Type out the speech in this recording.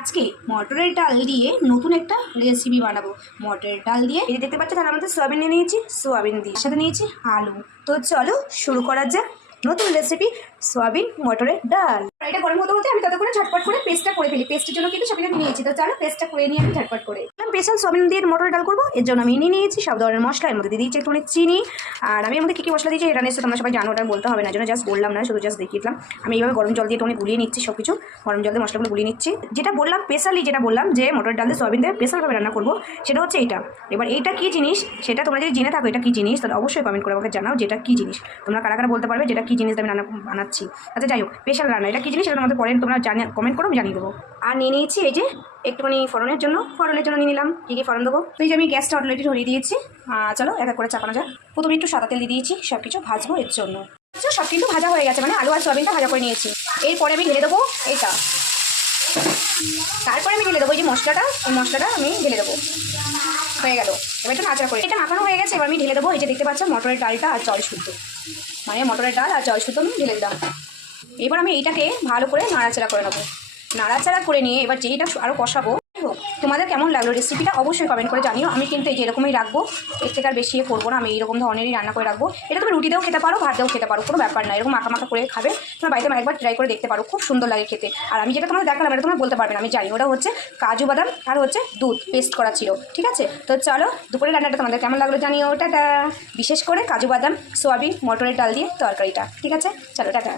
আজকে মটরের ডাল দিয়ে নতুন একটা রেসিপি বানাবো। মটরের ডাল দিয়ে এই দেখতে পাচ্ছ, তাহলে আমাদের সোয়াবিন নিয়ে নিয়েছি, সোয়াবিন দিয়ে সাথে নিয়েছি আলু। তো চলো শুরু করা যাক নতুন রেসিপি সোয়াবিন মটরের ডাল। এটা গরম হতে হতে আমি ততক্ষণে ঝটপট করে পেস্টটা করে ফেলি। পেস্টের জন্য কিন্তু সবই আমি নিয়েছি, তো চলো পেস্টটা করে নিয়ে আমি ঝটপট করে স্পেশাল সোয়াবিন দিয়ে মটরের ডাল করবো। এর জন্য আমি নিয়ে নিয়েছি সব ধরনের মশলা, এর মধ্যে দিয়ে দিয়েছি একটু চিনি। আর আমি এর মধ্যে কী মশলা দিয়েছি এটা নিশ্চয় তোমরা সবাই জানো, ওটা বলতে হবে না, জন্য জাস্ট বললাম না, শুধু জাস্ট দেখিয়ে দিলাম। আমি এইভাবে গরম জল দিয়ে একটু গুলিয়ে নিচ্ছি, সব কিছু গরম জল দিয়ে মশলাগুলো গুলিয়ে নিচ্ছি। যেটা বললাম স্পেশালি, যেটা বললাম যে মটরের ডাল দিয়ে সোয়াবিন দিয়ে স্পেশালভাবে রান্না করবো, সেটা হচ্ছে এইটা। এবার এইটা কী জিনিস সেটা তোমরা যদি জেনে থাকো এটা কী জিনিস, তাহলে অবশ্যই কমেন্ট করে আমাকে জানাও যেটা কী জিনিস। তোমরা কারা কারা বলতে পারবে যেটা কী জিনিস আমি রান্না বানাচ্ছি। আচ্ছা যাই হোক, স্পেশাল রান্না এটা কী জিনিস সেটা তোমাদের পরে তোমরা কমেন্ট করো, আমি জানিয়ে দেবো। আর নিয়ে নিয়েছি এই যে একটুখানি ফোড়নের জন্য নিয়ে নিলাম। কী কী ফোড়ন দেবো, তো এই যে আমি গ্যাসটা অলরেডি ধরিয়ে দিয়েছি। চলো এক এক করে চাপানো যাক। প্রথমে একটু সাদা তেল দিয়ে দিয়েছি, সব কিছু ভাজবো এর জন্য। সব কিন্তু ভাজা হয়ে গেছে, মানে আলু আর সয়াবিনটা ভাজা করে নিয়েছি। এরপরে আমি ঢেলে দেবো এটা, তারপরে আমি ঢেলে দেবো এই যে মশলাটা, এই মশলাটা আমি ঢেলে দেবো। হয়ে গেল, এবার একটু নাচড়া করে এটা মাখানো হয়ে গেছে। এবার আমি ঢেলে দেবো এই যে দেখতে পাচ্ছ মটরের ডালটা আর জল শুদ্ধ, মানে মটরের ডাল আর জল শুদ্ধ আমি ঢেলে দিলাম। এবার আমি এইটাকে ভালো করে নাড়াচাড়া করে নেবো। নাড়াচাড়া করে নিয়ে এবার যেইটা আরও কষাবো। তোমাদের কেমন লাগলো রেসিপিটা অবশ্যই কমেন্ট করে জানিও। আমি কিন্তু এই যে এরকমই রাখবো, এর থেকে আর বেশি করবো না। আমি এইরকম ধরনেরই রান্না করে রাখবো। এটা তুমি রুটি দিয়েও খেতে পারো, ভাত দিয়েও খেতে পারো, কোনো ব্যাপার না। এরকম মাখা মাখা করে খাবে, তোমার বাড়িতে একবার ট্রাই করে দেখতে পারো, খুব সুন্দর লাগে খেতে। আর আমি যেটা তোমার দেখালাম এটা তোমরা বলতে পারবে না, আমি জানি। ওটা হচ্ছে কাজু বাদাম আর হচ্ছে দুধ পেস্ট করা ছিল, ঠিক আছে। তো চলো দুপুরের রান্নাটা তোমাদের কেমন লাগলো জানিও। টাটা। বিশেষ করে কাজু বাদাম সোয়াবিন মটরের ডাল দিয়ে তরকারিটা, ঠিক আছে। চলো টাটা।